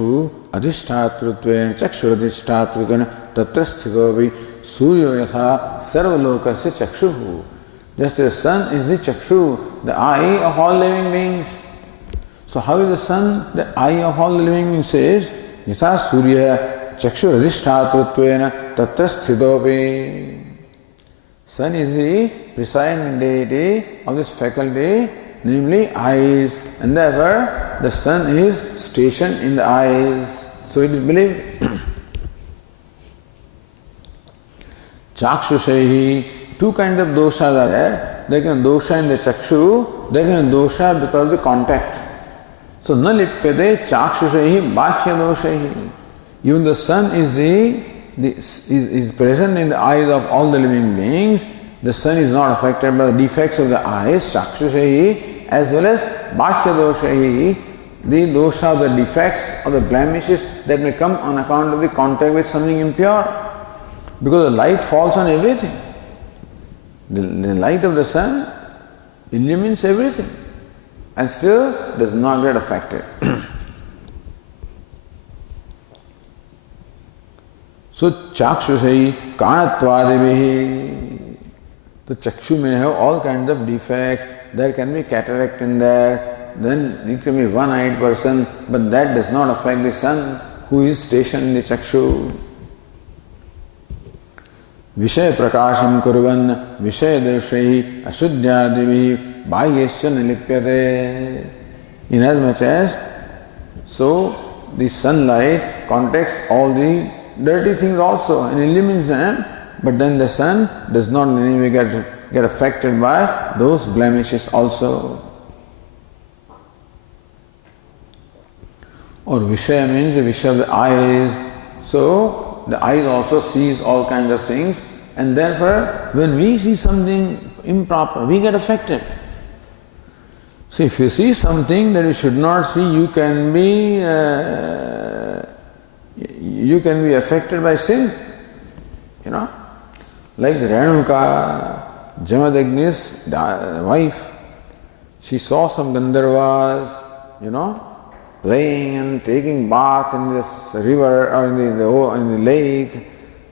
अधिष्ठातृत्वेन चक्षुरधिष्ठातृत्वेन तत्र स्थितो भी सूर्यो यथा सर्वलोकस्य चक्षुः. Just as sun is the chakshu, the eye of all living beings. So how is the sun the eye of all living beings? Says yatha surya chakshuradhiष्ठातृत्वेन तत्र स्थितो भी. Sun is the presiding deity of this faculty, namely eyes, and therefore the sun is stationed in the eyes. So it is believed. Chakshushehi, two kinds of doshas are there. There can be dosha in the chakshu, there can be dosha because of the contact. So na lipyate chakshushehi bhakya doshehi. Even the sun is the is present in the eyes of all the living beings. The sun is not affected by the defects of the eyes, chakshushahi, as well as bhashya doshahi, the dosha, the defects or the blemishes that may come on account of the contact with something impure. Because the light falls on everything. The light of the sun illumines everything and still does not get affected. So chakshusai kanatvadevihi. The chakshu may have all kinds of defects. There can be cataract in there. Then it can be one-eyed person, but that does not affect the sun who is stationed in the chakshu. Vishaya prakasham kurvan vishaya devshai ashuddhyadivi bahyesya nilipyate. Inasmuch as, so the sunlight contacts all the dirty things also and illumines them, but then the sun does not in any way get affected by those blemishes also. Or Vishaya means the Vishaya of the eyes. So the eyes also sees all kinds of things, and therefore when we see something improper, we get affected. So if you see something that you should not see, you can be affected by sin. You know, like the Renuka, Jamadagni's wife, she saw some Gandharvas, playing and taking bath in this river or in the lake,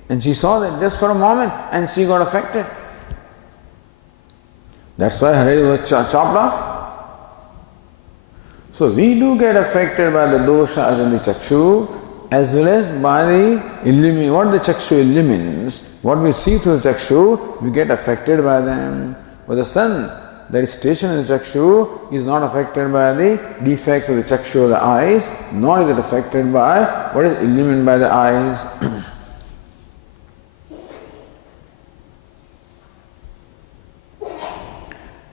and she saw that just for a moment, and she got affected. That's why her head was chopped off. So we do get affected by the doshas in the chakshu, as well as by what the chakshu illumines, what we see through the chakshu, we get affected by them. But the sun that is stationed in the chakshu is not affected by the defects of the chakshu of the eyes, nor is it affected by what is illumined by the eyes.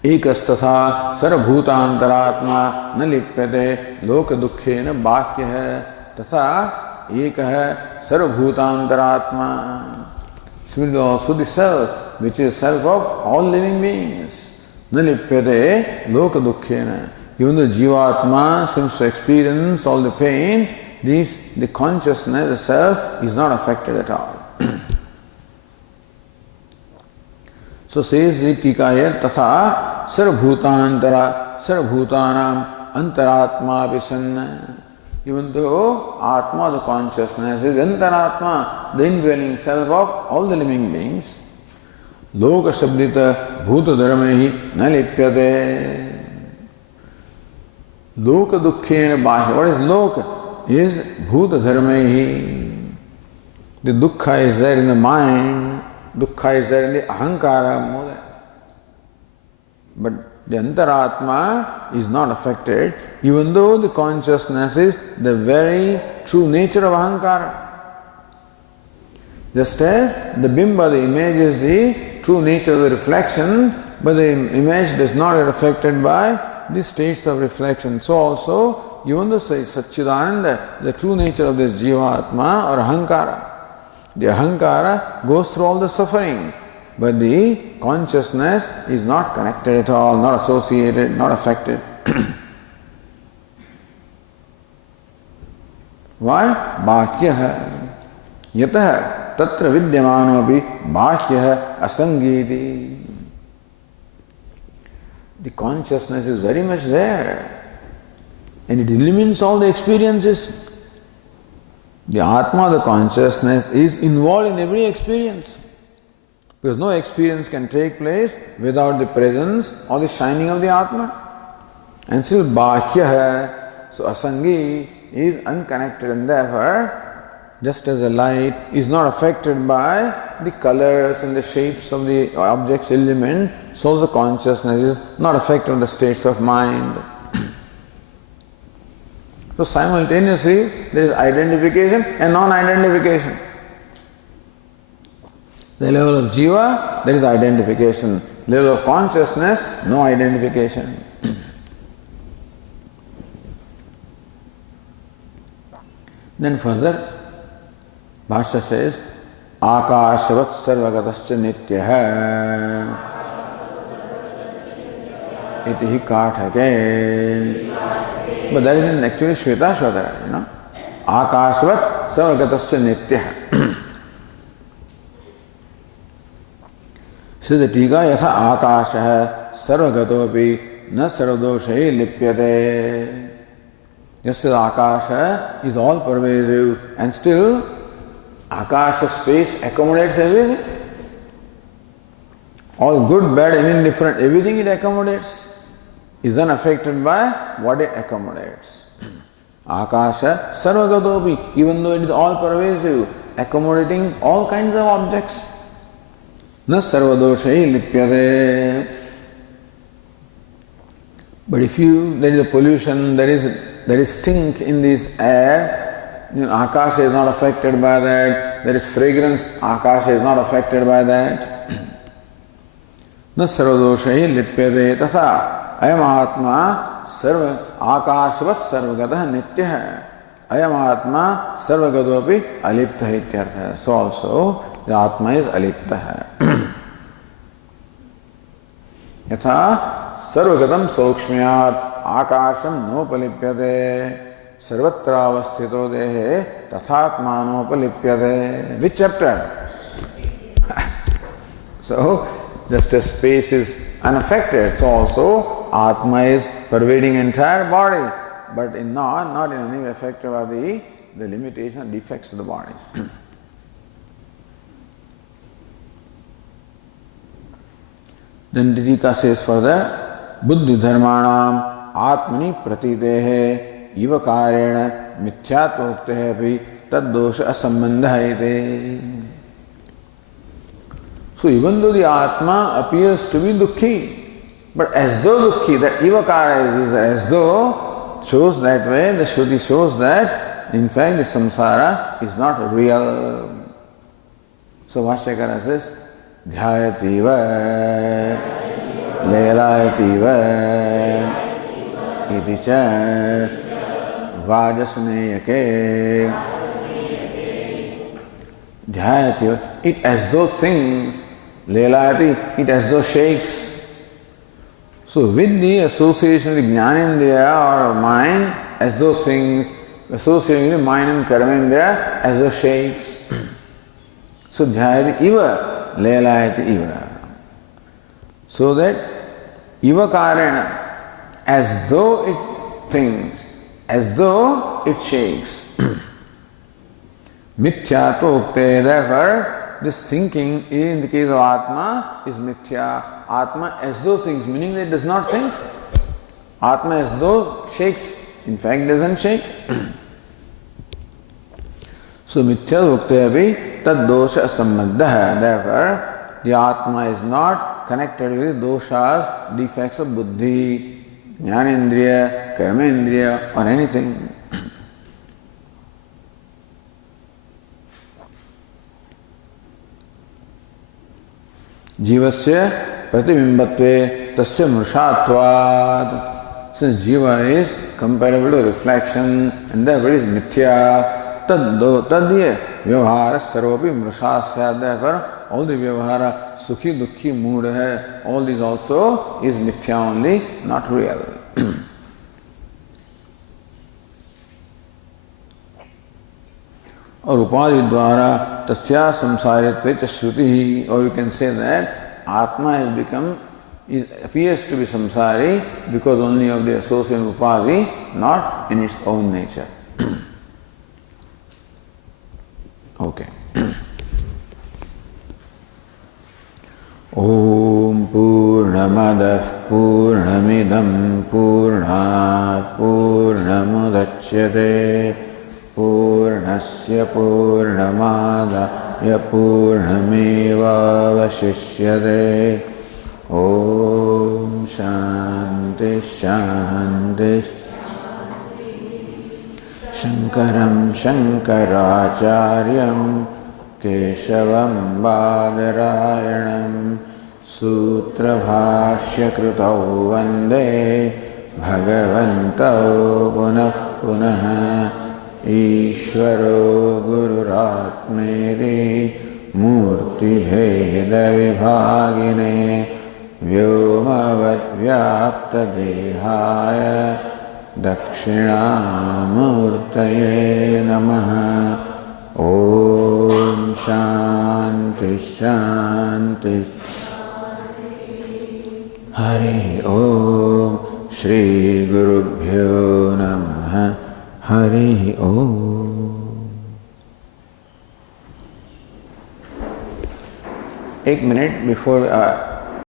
Ekasthatha sarvabhutantaratma na lipyate loka dukkhena bhakya tatha ekah sarvabhutantaratma. Similarly also the self, which is self of all living beings. Na lipyate loka dukkhena. Even though Jivatma seems to experience all the pain, the consciousness, the self, is not affected at all. So says the Tika here, Tatha sarvabhutanam antaratma visanna. Even though Atma, the consciousness, is antaratma, the indwelling self of all the living beings, loka shabdita bhuta dharmehi na lipyate. Loka dukkhena bahya. What is loka? Is bhuta dharmehi. The dukkha is there in the mind. Dukkha is there in the ahankara more. But the antaratma is not affected, even though the consciousness is the very true nature of ahankara. Just as the bimba, the image, is the true nature of the reflection, but the image does not get affected by the states of reflection. So also, even though Satchidananda, the true nature of this Jivatma or ahankara, the ahankara goes through all the suffering, but the consciousness is not connected at all, not associated, not affected. Why? Bhakyaha. Yataha tatra vidyamanopi bhakyaha asangiti. The consciousness is very much there, and it illumines all the experiences. The Atma, the consciousness, is involved in every experience. Because no experience can take place without the presence or the shining of the Atma. And still Bhakya hai. So Asangi is unconnected, and therefore, just as the light is not affected by the colors and the shapes of the objects illumined, so the consciousness is not affected by the states of mind. So simultaneously there is identification and non-identification. The level of jiva, there is identification. Level of consciousness, no identification. Then further, Bhashya says, आकाशवत् सर्वगतश्च नित्यः इति ही काठके. But that is in actually Shvetashvatara, you know. Akashvat sarvagatasya nityah. So the tika yatha akashah sarvagatopi na sarvadoshahi lipyate. Just as akasha is all pervasive and still akasha space accommodates everything. All good, bad and indifferent, everything it accommodates is unaffected by what it accommodates. Akasha sarvagatopi, even though it is all pervasive, accommodating all kinds of objects. Na sarvadoshai lipyate. But if there is a pollution, there is stink in this air, Akasha is not affected by that. There is fragrance, Akasha is not affected by that. Na sarvadoshai lipyate tasa. Ayam Atma sarva akashvat sarvagatah nityah. Ayam Atma sarvagatopi aliptah ityartha. So also the Atma is aliptah. Yatha sarvagatam saukshmyat akasham nopalipyate sarvatra avasthito dehe tathatma nopalipyate. Which chapter? So just as space is unaffected, so also Atma is pervading entire body, but not in any way affected by the limitation, defects of the body. Then Didika says further, Buddhi dharmanam atmani pratitehe ivakarena mithyatva api tad dosha asambandha ite. So even though the Atma appears to be Dukhi, but as though Dukhi, that Ivakara is used as though, shows that way, the Shruti shows that in fact the samsara is not real. So Bhashyakara says, Dhyayativa, Lelayativa, Iticha, Vajasneyake. Dhyayativa, it as though thinks, Lelayati, it as though shakes. So with the association with Jnanendriya or mind, as though things, associating with mind and Karmendriya, as though shakes. So Dhyayati iva, Lelayati iva. So that iva karena, as though it thinks, as though it shakes. Mithya to ukte, therefore, this thinking in the case of Atma is mithya. Atma as though thinks, meaning that it does not think. Atma as though shakes, in fact doesn't shake. So mithya ukte api tad dosha asambandha. Therefore, the Atma is not connected with doshas, defects of buddhi, jnanendriya, karmendriya or anything. Jivasya pratibimbatve tasya mrushatvad. Since jiva is comparable to reflection and therefore is mithya, tadya vyavahara sarvapi mrushasya. Therefore, all the vyavahara, sukhi, dukhi, mood hai, all these also is mithya only, not real. और उपाधि द्वारा तस्या संसारित्वे च श्रुति, or you can say that Atma has become, appears to be samsari because only of the association of upadhi, not in its own nature. Okay. Om Purnamadah Purnamidam Purnat Purnamudachyate Purnasya Purnamadaya Purnamevavashishyate. Om Shanti Shanti. Shankaram Shankaracharyam Keshavam Badarayanam Sutra Bhashya Krutau Vande Bhagavantau Punah Punah Ishvaro Gururatmeri मूर्तिभेदविभागिने व्योमवद्व्याप्तदेहाय दक्षिणामूर्तये नमः। ॐ शान्ति शान्ति। हरि ओम। श्री गुरुभ्यो नमः। हरि ओम। 1 minute before